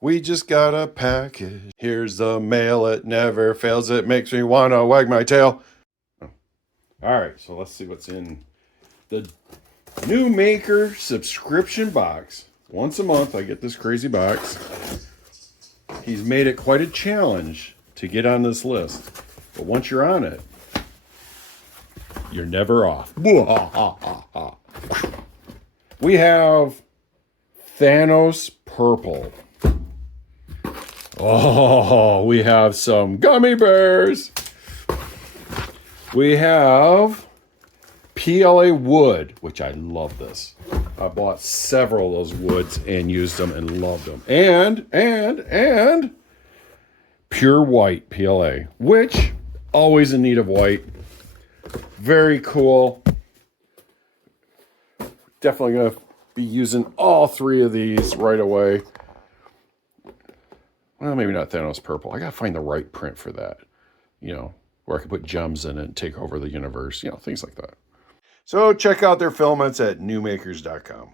We just got a package. Here's the mail. It never fails. It makes me want to wag my tail. Oh. All right, so let's see what's in the Numaker subscription box. Once a month, I get this crazy box. He's made it quite a challenge to get on this list. But once you're on it, you're never off. We have Thanos Purple. Oh, we have some gummy bears. We have PLA wood, which I love this. I bought several of those woods and used them and loved them. And pure white PLA, which always in need of white. Very cool. Definitely going to be using all three of these right away. Well, maybe not Thanos Purple. I got to find the right print for that. You know, where I can put gems in it and take over the universe. You know, things like that. So check out their filaments at numakers.com.